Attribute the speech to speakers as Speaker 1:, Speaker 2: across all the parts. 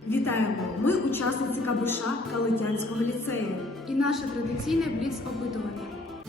Speaker 1: Вітаємо! Ми учасниці КБШ Калитянського ліцею.
Speaker 2: І наше традиційне бліц-опитування.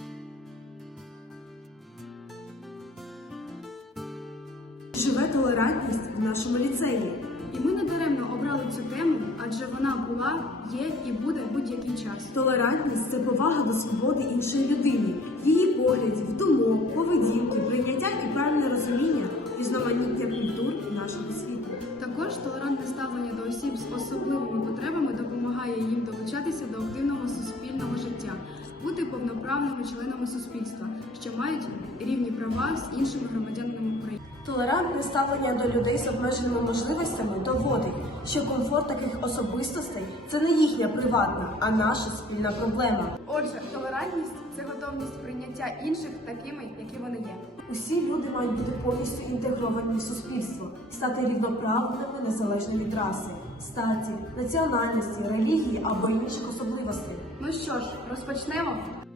Speaker 1: Живе толерантність в нашому ліцеї.
Speaker 2: І ми не даремно обрали цю тему, адже вона була, є і буде будь-який час.
Speaker 1: Толерантність – це повага до свободи іншої людини, її поглядів, думок, поведінки, прийняття і правильне розуміння різноманіття культур нашого світу.
Speaker 2: Також толерантне ставлення до осіб з особливими потребами допомагає їм долучатися до активного суспільного життя, бути повноправними членами суспільства, що мають рівні права з іншими громадянами України.
Speaker 1: Толерантне ставлення до людей з обмеженими можливостями доводить, що комфорт таких особистостей – це не їхня приватна, а наша спільна проблема.
Speaker 2: Отже, толерантність – це готовність прийняття інших такими, які вони є.
Speaker 1: Усі люди мають бути повністю інтегровані в суспільство, стати рівноправними незалежно від раси, статі, національності, релігії або інших особливостей.
Speaker 2: Ну що ж, розпочнемо?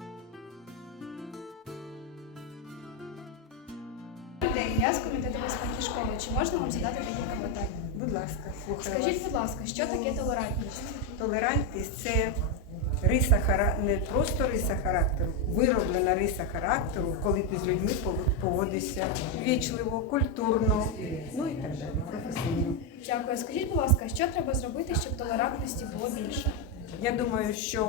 Speaker 2: Я з комітету безпеки школи. Чи можна вам задати декілька питань?
Speaker 3: Будь ласка, слухаю
Speaker 2: Скажіть,
Speaker 3: вас.
Speaker 2: будь ласка, що таке толерантність?
Speaker 3: Толерантність – це риса не просто риса характеру, вироблена риса характеру, коли ти з людьми поводишся вічливо, культурно, ну і так далі, професійно.
Speaker 2: Дякую. Скажіть, будь ласка, що треба зробити, щоб толерантності було більше?
Speaker 3: Я думаю, що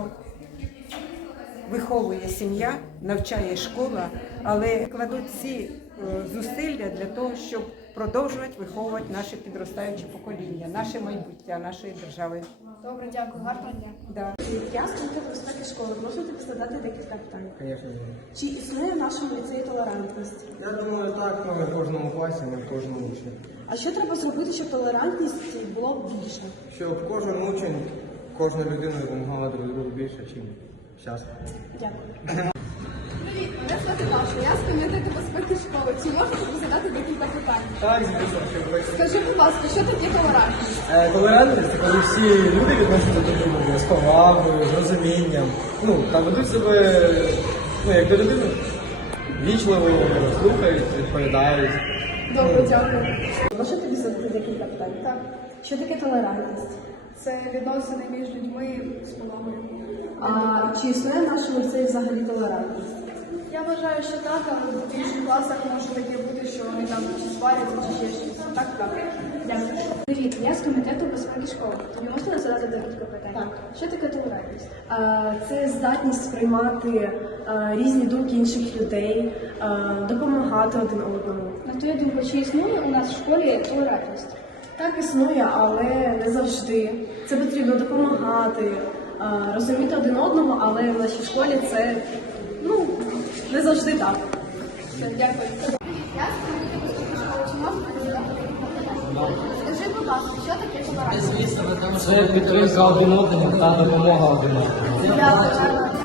Speaker 3: виховує сім'я, навчає школа, але кладуть всі зусилля для того, щоб продовжувати виховувати наше підростаюче покоління, наше майбуття, нашої держави.
Speaker 2: Добре, дякую. Гарного дня.
Speaker 3: Да.
Speaker 1: Я з комітету безпеки школи. Прошу тебе задати декілька питань.
Speaker 4: Конечно.
Speaker 1: Чи існує в нашому ліцеї толерантність?
Speaker 4: Я думаю, так, ну, не в кожному класі, не в кожному учні.
Speaker 1: А що треба зробити, щоб толерантність було більше?
Speaker 4: Щоб кожен учень, кожна людина допомагала друг другу більше, ніж зараз.
Speaker 1: Дякую.
Speaker 2: Привіт, мене звати Маша. Я з комітету безпеки школи. Чи можна тобі задати декілька питань?
Speaker 4: Так, звісно,
Speaker 2: Скажи, будь ласка, що таке толерантність?
Speaker 4: толерантність це коли всі люди відносяться до друга з повагою, з розумінням. Ну, та ведуть себе, ну, як до людини. Вічливо слухають, відповідають.
Speaker 2: Добре, дякую.
Speaker 1: Можу тобі задати декілька питань?
Speaker 2: Так.
Speaker 1: Що таке толерантність?
Speaker 2: Це відносини між людьми з повагою.
Speaker 1: А чи існує в нашому ліцеї взагалі толерантність?
Speaker 2: Я вважаю, що так, але в інших класах може таке бути, що вони там чи сваряться, чи ще щось. Так. Дякую. Привіт, я з комітету безпеки школи. Тобі можна задати декілька питань?
Speaker 1: Так.
Speaker 2: Що таке толерантність?
Speaker 1: Це здатність сприймати різні думки інших людей, допомагати один одному.
Speaker 2: На твою думку, чи існує у нас в школі толерантність?
Speaker 1: Так існує, але не завжди. Це потрібно допомагати, розуміти один одного, але в нашій школі це, не завжди так.
Speaker 2: Все, дякую. Я з комітету безпеки школи. Чи можна тобі задати декілька питань? Скажи, будь ласка, що таке толерантність?
Speaker 5: Це підтримка один одного та допомога один одному.
Speaker 2: Дякую.